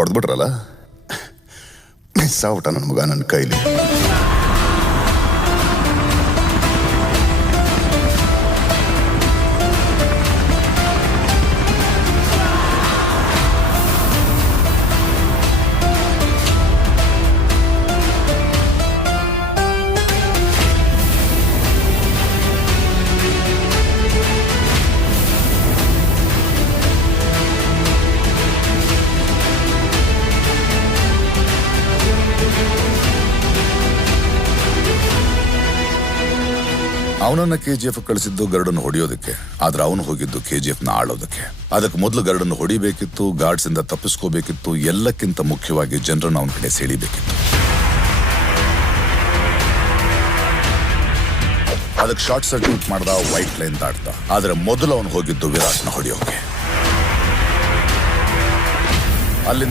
ಹೊಡೆದ್ಬಿಟ್ರಲ್ಲ, miss ಆಗ್ಬಿಟ್ಟ ನನ್ನ ಮಗ ನನ್ನ ಕೈಲಿ. ಅವನನ್ನ KGF ಕಳಿಸಿದ್ದು ಗರುಡನ್ನು ಹೊಡೆಯೋದಕ್ಕೆ, ಆದ್ರೆ ಅವನು ಹೋಗಿದ್ದು KGF ನ ಆಳೋದಕ್ಕೆ. ಅದಕ್ಕೆ ಮೊದಲು ಗರುಡನ್ನು ಹೊಡಿಬೇಕಿತ್ತು, ಗಾರ್ಡ್ಸ್ ಇಂದ ತಪ್ಪಿಸ್ಕೋಬೇಕಿತ್ತು, ಎಲ್ಲಕ್ಕಿಂತ ಮುಖ್ಯವಾಗಿ ಜನರನ್ನು ಅವನ ಕಡೆ ಸೆಳಿಬೇಕಿತ್ತು. ಅದಕ್ಕೆ ಶಾರ್ಟ್ ಸರ್ಕ್ಯೂಟ್ ಮಾಡ್ದ, ವೈಟ್ ಲೈನ್ ದಾಟ್ದ. ಆದ್ರೆ ಮೊದಲು ಅವನು ಹೋಗಿದ್ದು ವಿರಾಟ್ನ ಹೊಡೆಯೋಕೆ. ಅಲ್ಲಿಂದ